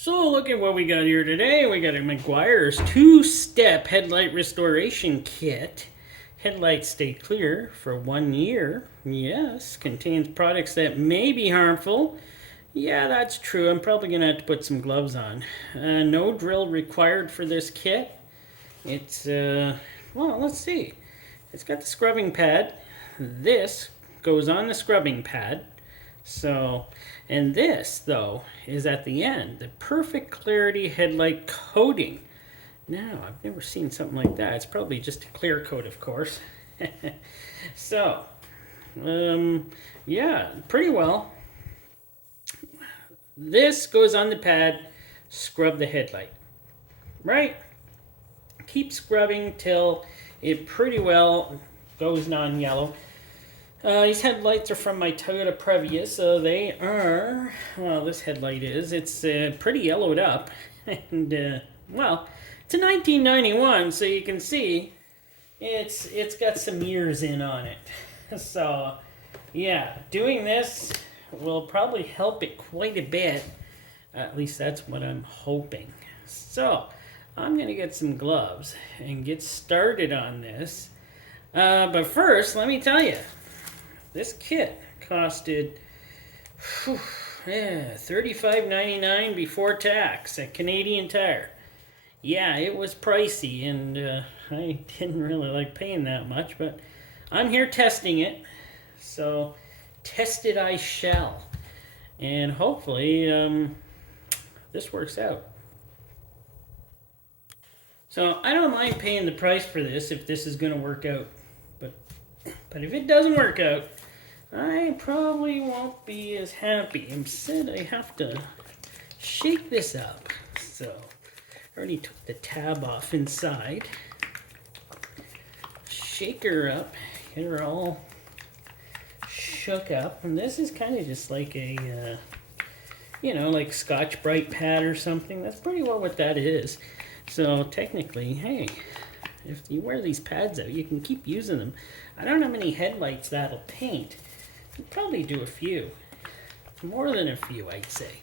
So look at what we got here today. We got a Meguiar's two-step headlight restoration kit. Headlights stay clear for 1 year. Yes, contains products that may be harmful. Yeah, that's true. I'm probably going to have to put some gloves on. No drill required for this kit. It's, well, let's see. It's got the scrubbing pad. This goes on the scrubbing pad. So, and this, though, is at the end, the perfect clarity headlight coating. Now, I've never seen something like that. It's probably just a clear coat, of course. So, yeah, pretty well. This goes on the pad, scrub the headlight. Right? Keep scrubbing till it pretty well goes non-yellow. These headlights are from my Toyota Previa, so they are, well, this headlight is, it's pretty yellowed up, and, well, it's a 1991, so you can see it's got some years in on it. So, yeah, doing this will probably help it quite a bit. At least that's what I'm hoping. So, I'm going to get some gloves and get started on this. But first, let me tell you, this kit costed $35.99 before tax at Canadian Tire. Yeah, it was pricey, and I didn't really like paying that much, but I'm here testing it, so test it I shall. And hopefully this works out. So I don't mind paying the price for this if this is going to work out. But if it doesn't work out, I probably won't be as happy. Instead, I have to shake this up. So, I already took the tab off inside. Shake her up, get her all shook up. And this is kind of just like a, like Scotch-Brite pad or something. That's pretty well what that is. So, technically, hey, if you wear these pads out, you can keep using them. I don't know how many headlights that'll paint. You'll probably do a few. More than a few, I'd say.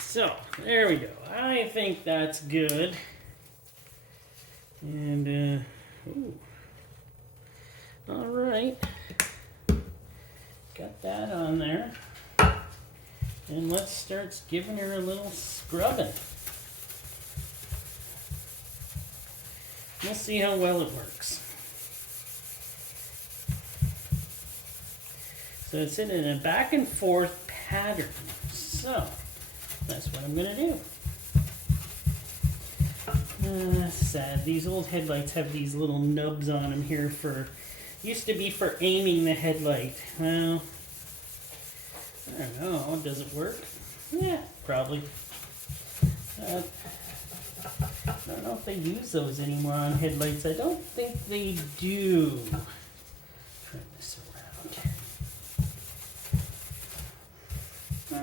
So, there we go. I think that's good. And, alright. Got that on there. And let's start giving her a little scrubbing. We'll see how well it works. So it's in a back and forth pattern. So that's what I'm going to do. Sad. These old headlights have these little nubs on them here for, used to be for aiming the headlight. Well, I don't know. Does it work? Yeah, probably. I don't know if they use those anymore on headlights. I don't think they do. Turn this around.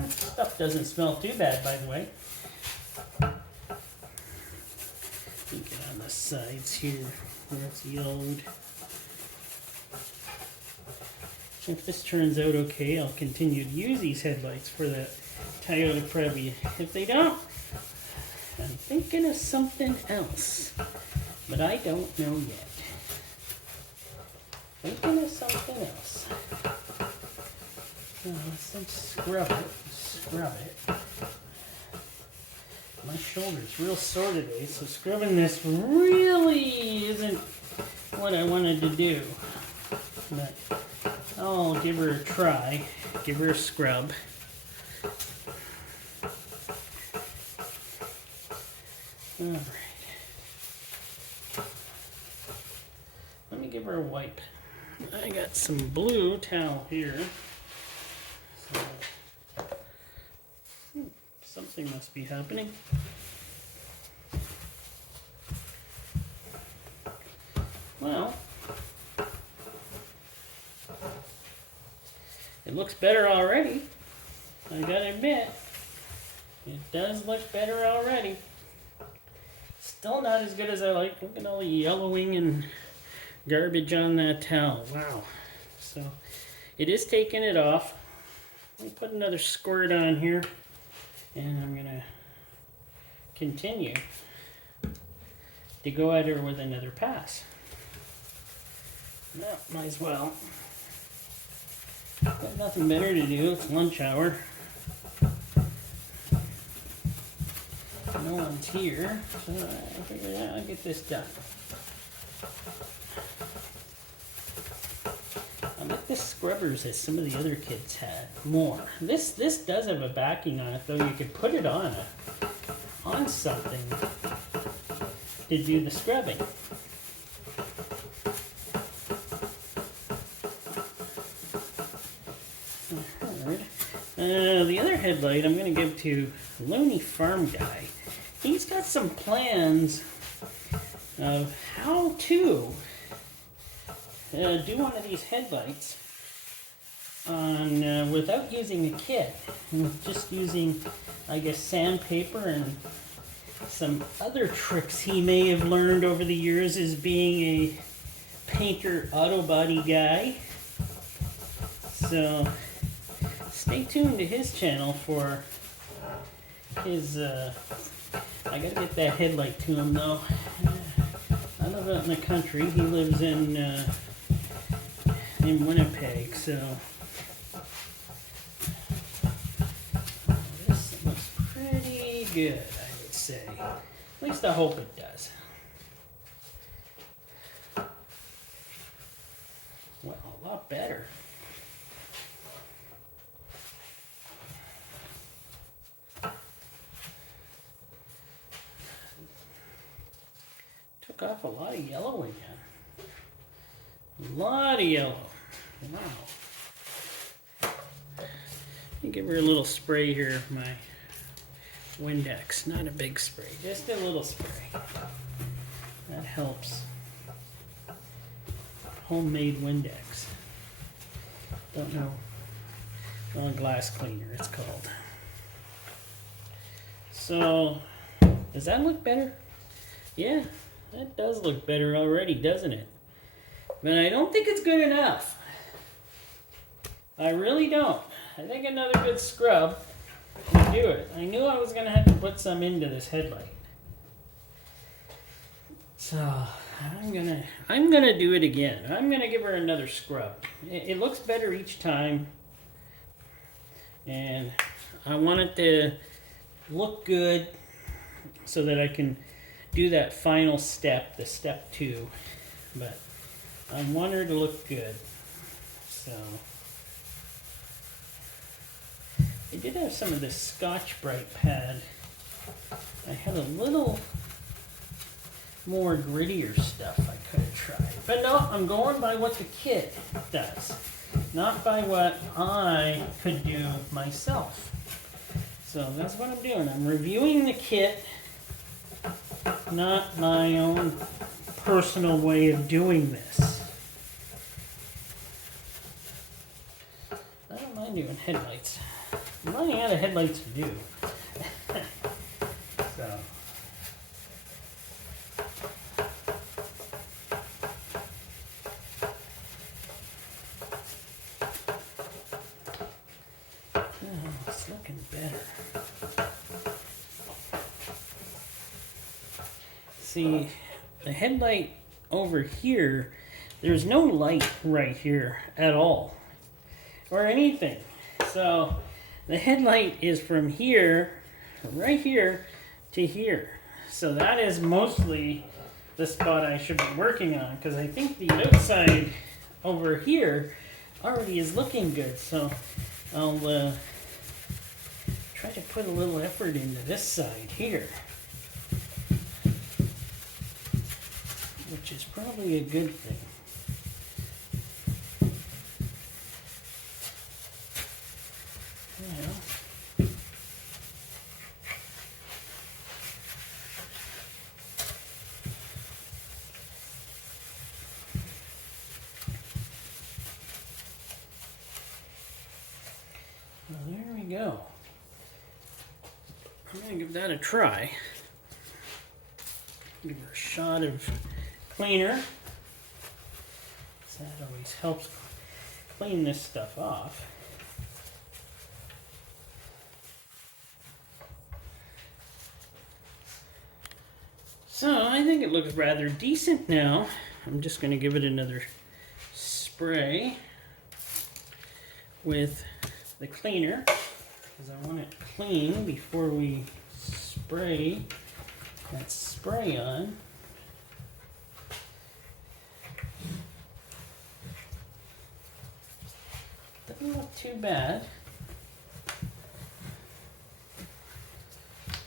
Stuff doesn't smell too bad, by the way. Get on the sides here where it's yellowed. If this turns out okay, I'll continue to use these headlights for the Toyota Previa. If they don't, I'm thinking of something else, but I don't know yet. Thinking of something else. Let's scrub it. Scrub it. My shoulder's real sore today, so scrubbing this really isn't what I wanted to do. But I'll give her a try. Give her a scrub. Alright. Let me give her a wipe. I got some blue towel here. So, something must be happening. Well, it looks better already. I gotta admit, it does look better already. Still not as good as I like. Look at all the yellowing and garbage on that towel. Wow. So it is taking it off. Let me put another squirt on here. And I'm going to continue to go at her with another pass. Well, might as well. Got nothing better to do. It's lunch hour. No one's here, so I figured I'll get this done. I like the scrubbers that some of the other kids had more. This does have a backing on it, though. You could put it on something to do the scrubbing. The other headlight I'm going to give to Lonely Farm Guy. He's got some plans of how to do one of these headlights on without using a kit, just using, I guess, sandpaper and some other tricks he may have learned over the years as being a painter auto body guy. So stay tuned to his channel for his, I gotta get that headlight to him though. I live out in the country. He lives in Winnipeg, so this looks pretty good, I would say. At least I hope it does. Well, a lot better. Took off a lot of yellow again. A lot of yellow. Wow. Let me give her a little spray here of my Windex. Not a big spray, just a little spray. That helps. Homemade Windex. Don't know. Well, glass cleaner it's called. So, does that look better? Yeah, that does look better already, doesn't it? But I don't think it's good enough. I really don't. I think another good scrub would do it. I knew I was going to have to put some into this headlight. So I'm gonna do it again. I'm gonna give her another scrub. It looks better each time, and I want it to look good so that I can do that final step, the step 2. But I want her to look good. So I did have some of this Scotch-Brite pad. I had a little more grittier stuff I could have tried. But no, I'm going by what the kit does, not by what I could do myself. So that's what I'm doing. I'm reviewing the kit, not my own personal way of doing this. I don't mind doing headlights. I'm running out of headlights to do. So. It's looking better. See, the headlight over here, there's no light right here at all, or anything. So the headlight is from here, right here, to here. So that is mostly the spot I should be working on, because I think the outside over here already is looking good. So I'll try to put a little effort into this side here, which is probably a good thing. Well, there we go. I'm going to give that a try. Give her a shot of cleaner. So that always helps clean this stuff off. So I think it looks rather decent now. I'm just going to give it another spray with the cleaner because I want it clean before we spray that spray on. Doesn't look too bad.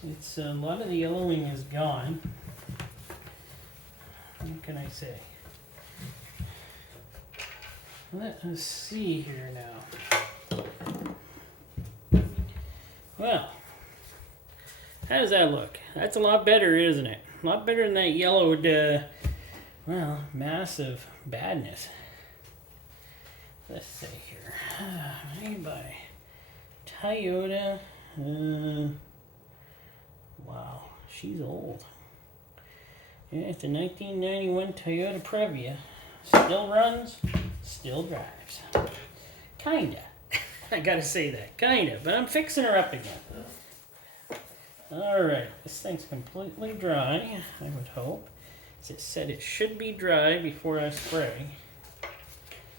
It's a lot of the yellowing is gone. What can I say? Let us see here now. Well, how does that look? That's a lot better, isn't it? A lot better than that yellowed, well, massive badness. Let's see here. Made by Toyota. Wow, she's old. Yeah, it's a 1991 Toyota Previa. Still runs, still drives. Kinda. I gotta say that. Kinda. But I'm fixing her up again. Alright, this thing's completely dry, I would hope. As it said, it should be dry before I spray.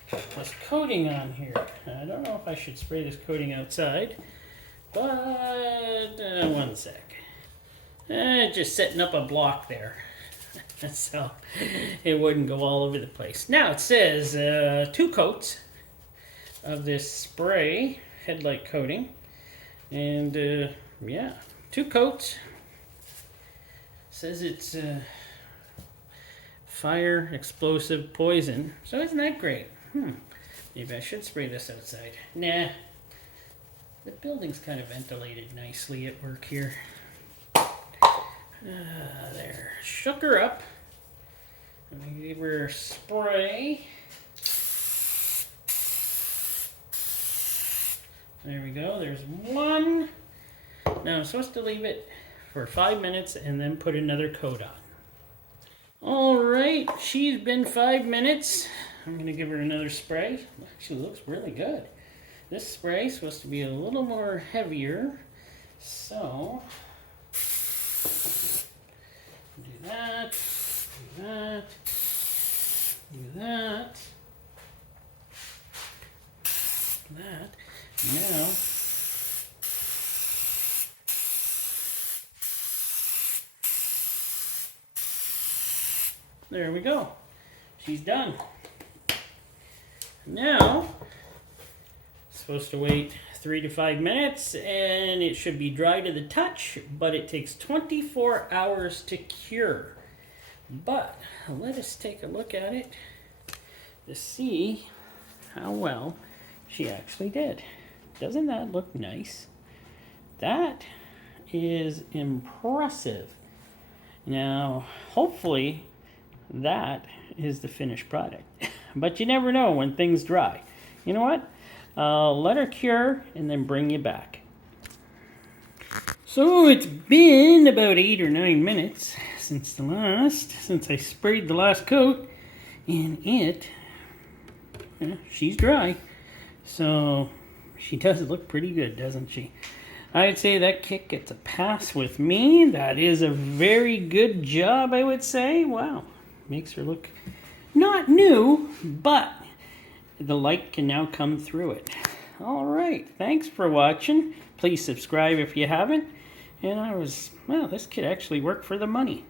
This coating on here. I don't know if I should spray this coating outside, but one sec. Just setting up a block there so it wouldn't go all over the place. Now it says 2 coats of this spray headlight coating, and yeah, 2 coats. Says it's fire, explosive, poison, so isn't that great? Maybe I should spray this outside. Nah, the building's kind of ventilated nicely at work here. There. Shook her up. I'm going to give her a spray. There we go. There's one. Now I'm supposed to leave it for 5 minutes and then put another coat on. Alright, she's been 5 minutes. I'm going to give her another spray. Actually looks really good. This spray is supposed to be a little more heavier. So do that, do that, do that, that. Now, there we go. She's done. Now, supposed to wait 3 to 5 minutes and it should be dry to the touch, but it takes 24 hours to cure. But let us take a look at it to see how well she actually did. Doesn't that look nice? That is impressive. Now, hopefully that is the finished product. But you never know when things dry. You know what? Let her cure and then bring you back. So it's been about 8 or 9 minutes since I sprayed the last coat, and she's dry. So she does look pretty good, doesn't she? I'd say that kit gets a pass with me. That is a very good job, I would say. Wow, makes her look not new, but the light can now come through it. All right, thanks for watching. Please subscribe if you haven't. And well, this kit actually worked for the money.